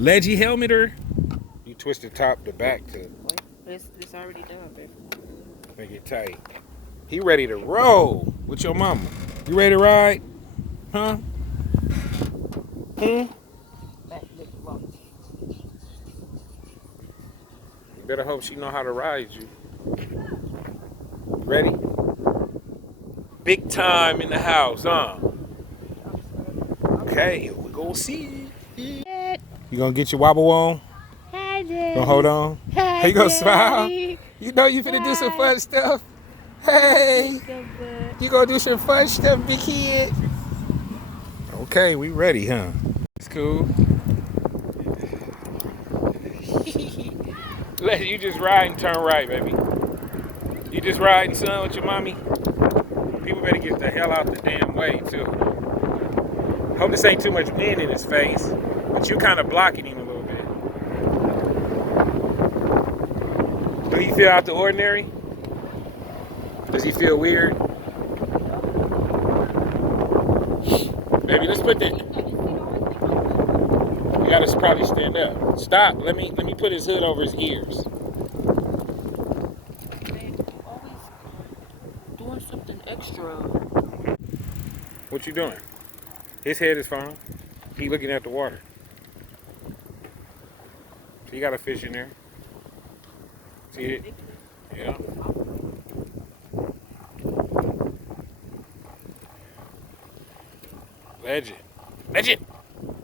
Leggy helmeter. You twist the top to back to Wait, it's already done, baby. make it tight. He ready to roll with your mama. You ready to ride? Huh? Back, lick, walk. You better hope she know how to ride you. Ready? Big time in the house, huh? Okay, we gonna see. You gonna get your wobble on? Hi, Daddy. Gonna hold on? Hi, You gonna Daddy. smile? You know you finna do some fun stuff. Hey, you gonna do some fun stuff, big kid? Okay, we ready, huh? It's cool. You just ride and turn right, baby. You just riding, son, with your mommy. People better get the hell out the damn way, too. Hope this ain't too much wind in his face, but you kind of blocking him a little bit. Do he feel out the ordinary? Does he feel weird? Baby, let's put that. You gotta probably stand up. Stop. Let me put his hood over his ears. Doing something extra. What you doing? His head is fine. He looking at the water. So you got a fish in there. See it? Yeah. Legend. Legend.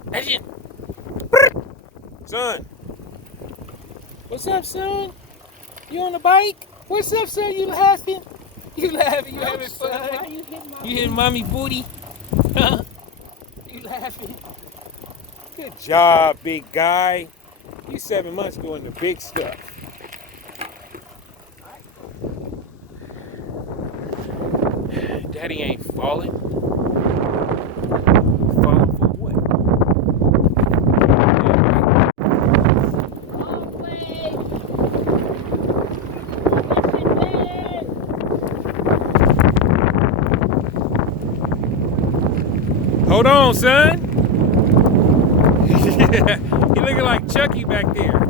Legend. Son. What's up, son? You on the bike? What's up, son? You laughing? You laughing? You having fun? You hitting mommy booty? Huh? You laughing? Good job, big guy. You 7 months doing the big stuff. Daddy ain't falling. Falling for what? Hold on, son. He looking like Chucky back there.